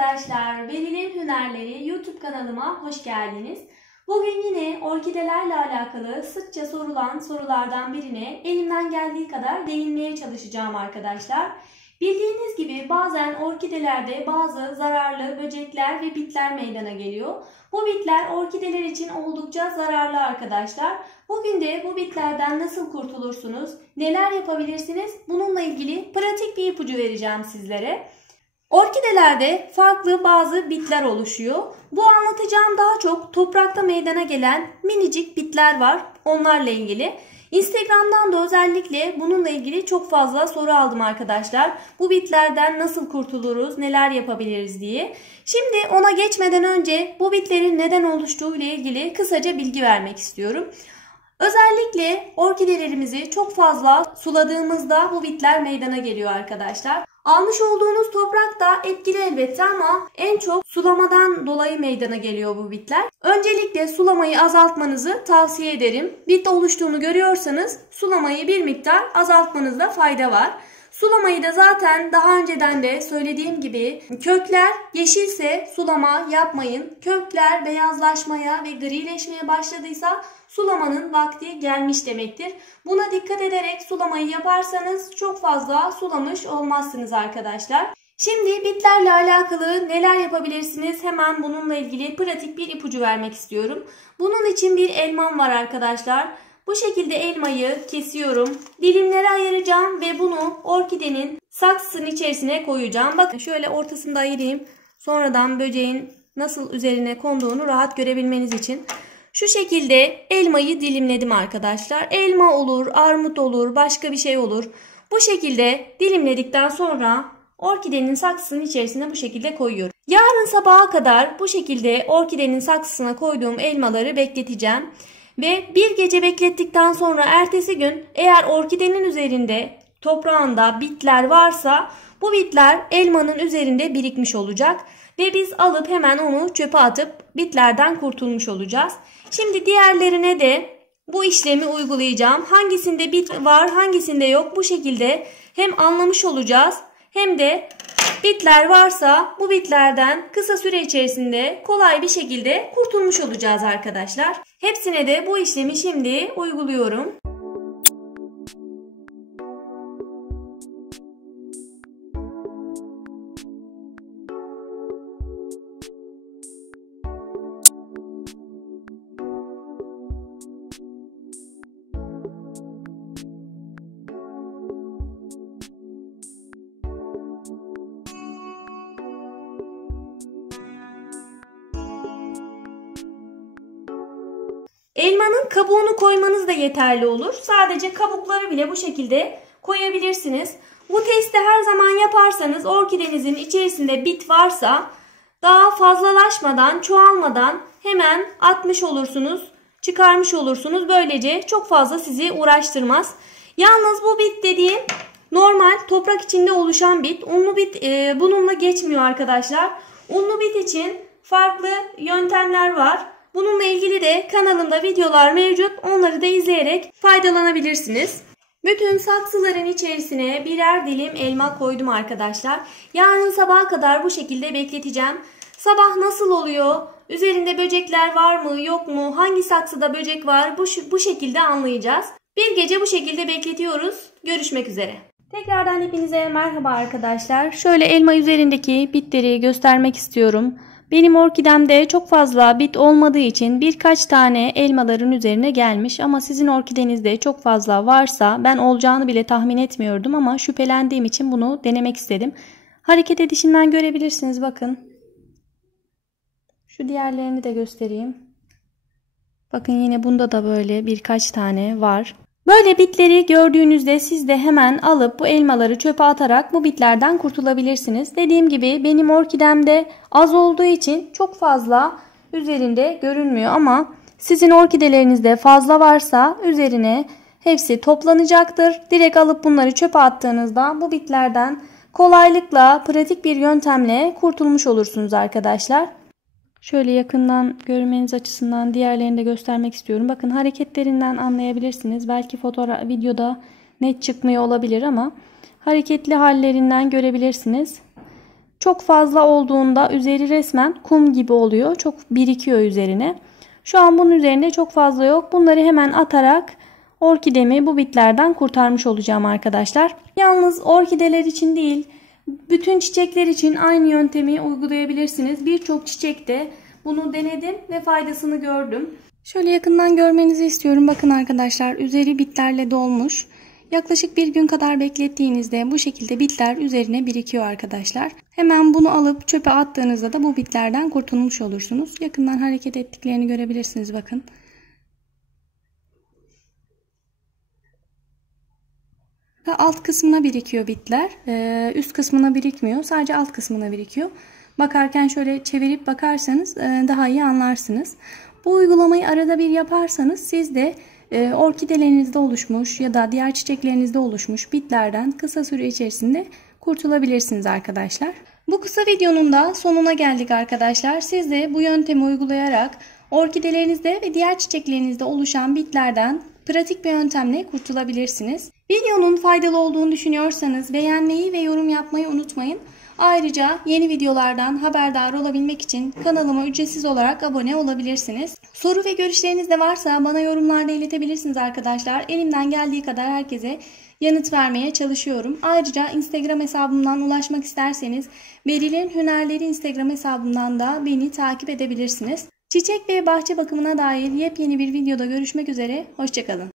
arkadaşlar, Beril'in Hünerleri YouTube kanalıma hoş geldiniz. Bugün yine orkidelerle alakalı sıkça sorulan sorulardan birine elimden geldiği kadar değinmeye çalışacağım arkadaşlar. Bildiğiniz gibi bazen orkidelerde bazı zararlı böcekler ve bitler meydana geliyor. Bu bitler orkideler için oldukça zararlı arkadaşlar. Bugün de bu bitlerden nasıl kurtulursunuz, neler yapabilirsiniz bununla ilgili pratik bir ipucu vereceğim sizlere. Orkidelerde farklı bazı bitler oluşuyor. Bu anlatacağım daha çok toprakta meydana gelen minicik bitler var. Onlarla ilgili. Instagram'dan da özellikle bununla ilgili çok fazla soru aldım arkadaşlar. Bu bitlerden nasıl kurtuluruz, neler yapabiliriz diye. Şimdi ona geçmeden önce bu bitlerin neden oluştuğu ile ilgili kısaca bilgi vermek istiyorum. Özellikle orkidelerimizi çok fazla suladığımızda bu bitler meydana geliyor arkadaşlar. Almış olduğunuz toprak da etkili elbette ama en çok sulamadan dolayı meydana geliyor bu bitler. Öncelikle sulamayı azaltmanızı tavsiye ederim. Bit oluştuğunu görüyorsanız sulamayı bir miktar azaltmanızda fayda var. Sulamayı da zaten daha önceden de söylediğim gibi kökler yeşilse sulama yapmayın. Kökler beyazlaşmaya ve grileşmeye başladıysa sulamanın vakti gelmiş demektir. Buna dikkat ederek sulamayı yaparsanız çok fazla sulamış olmazsınız arkadaşlar. Şimdi bitlerle alakalı neler yapabilirsiniz? Hemen bununla ilgili pratik bir ipucu vermek istiyorum. Bunun için bir elmam var arkadaşlar. Bu şekilde elmayı kesiyorum. Dilimlere ayıracağım ve bunu orkidenin saksısının içerisine koyacağım. Bakın şöyle ortasında ayırayım. Sonradan böceğin nasıl üzerine konduğunu rahat görebilmeniz için. Şu şekilde elmayı dilimledim arkadaşlar. Elma olur, armut olur, başka bir şey olur. Bu şekilde dilimledikten sonra orkidenin saksısının içerisine bu şekilde koyuyorum. Yarın sabaha kadar bu şekilde orkidenin saksısına koyduğum elmaları bekleteceğim. Ve bir gece beklettikten sonra ertesi gün eğer orkidenin üzerinde toprağında bitler varsa bu bitler elmanın üzerinde birikmiş olacak. Ve biz alıp hemen onu çöpe atıp bitlerden kurtulmuş olacağız. Şimdi diğerlerine de bu işlemi uygulayacağım. Hangisinde bit var hangisinde yok bu şekilde hem anlamış olacağız hem de bitler varsa bu bitlerden kısa süre içerisinde kolay bir şekilde kurtulmuş olacağız arkadaşlar. Hepsine de bu işlemi şimdi uyguluyorum. Elmanın kabuğunu koymanız da yeterli olur. Sadece kabukları bile bu şekilde koyabilirsiniz. Bu testi her zaman yaparsanız orkidenizin içerisinde bit varsa daha fazlalaşmadan, çoğalmadan hemen atmış olursunuz, çıkarmış olursunuz. Böylece çok fazla sizi uğraştırmaz. Yalnız bu bit dediğim normal toprak içinde oluşan bit. Unlu bit bununla geçmiyor arkadaşlar. Unlu bit için farklı yöntemler var. Bununla ilgili de kanalımda videolar mevcut. Onları da izleyerek faydalanabilirsiniz. Bütün saksıların içerisine birer dilim elma koydum arkadaşlar. Yarın sabaha kadar bu şekilde bekleteceğim. Sabah nasıl oluyor? Üzerinde böcekler var mı yok mu? Hangi saksıda böcek var? Bu şekilde anlayacağız. Bir gece bu şekilde bekletiyoruz. Görüşmek üzere. Tekrardan hepinize merhaba arkadaşlar. Şöyle elma üzerindeki bitleri göstermek istiyorum. Benim orkidemde çok fazla bit olmadığı için birkaç tane elmaların üzerine gelmiş ama sizin orkidenizde çok fazla varsa ben olacağını bile tahmin etmiyordum ama şüphelendiğim için bunu denemek istedim. Hareket edişinden görebilirsiniz bakın. Şu diğerlerini de göstereyim. Bakın yine bunda da böyle birkaç tane var. Böyle bitleri gördüğünüzde siz de hemen alıp bu elmaları çöpe atarak bu bitlerden kurtulabilirsiniz. Dediğim gibi benim orkidemde az olduğu için çok fazla üzerinde görünmüyor ama sizin orkidelerinizde fazla varsa üzerine hepsi toplanacaktır. Direkt alıp bunları çöpe attığınızda bu bitlerden kolaylıkla pratik bir yöntemle kurtulmuş olursunuz arkadaşlar. Şöyle yakından görmeniz açısından diğerlerini de göstermek istiyorum. Bakın hareketlerinden anlayabilirsiniz. Belki videoda net çıkmıyor olabilir ama hareketli hallerinden görebilirsiniz. Çok fazla olduğunda üzeri resmen kum gibi oluyor. Çok birikiyor üzerine. Şu an bunun üzerinde çok fazla yok. Bunları hemen atarak orkidemi bu bitlerden kurtarmış olacağım arkadaşlar. Yalnız orkideler için değil, bütün çiçekler için aynı yöntemi uygulayabilirsiniz. Birçok çiçekte bunu denedim ve faydasını gördüm. Şöyle yakından görmenizi istiyorum. Bakın arkadaşlar, üzeri bitlerle dolmuş. Yaklaşık bir gün kadar beklettiğinizde bu şekilde bitler üzerine birikiyor arkadaşlar. Hemen bunu alıp çöpe attığınızda da bu bitlerden kurtulmuş olursunuz. Yakından hareket ettiklerini görebilirsiniz, bakın. Alt kısmına birikiyor bitler. Üst kısmına birikmiyor. Sadece alt kısmına birikiyor. Bakarken şöyle çevirip bakarsanız daha iyi anlarsınız. Bu uygulamayı arada bir yaparsanız siz de orkidelerinizde oluşmuş ya da diğer çiçeklerinizde oluşmuş bitlerden kısa süre içerisinde kurtulabilirsiniz arkadaşlar. Bu kısa videonun da sonuna geldik arkadaşlar. Siz de bu yöntemi uygulayarak orkidelerinizde ve diğer çiçeklerinizde oluşan bitlerden pratik bir yöntemle kurtulabilirsiniz. Videonun faydalı olduğunu düşünüyorsanız beğenmeyi ve yorum yapmayı unutmayın. Ayrıca yeni videolardan haberdar olabilmek için kanalıma ücretsiz olarak abone olabilirsiniz. Soru ve görüşleriniz de varsa bana yorumlarda iletebilirsiniz arkadaşlar. Elimden geldiği kadar herkese yanıt vermeye çalışıyorum. Ayrıca Instagram hesabımdan ulaşmak isterseniz Beril'in Hünerleri Instagram hesabımdan da beni takip edebilirsiniz. Çiçek ve bahçe bakımına dair yepyeni bir videoda görüşmek üzere. Hoşça kalın.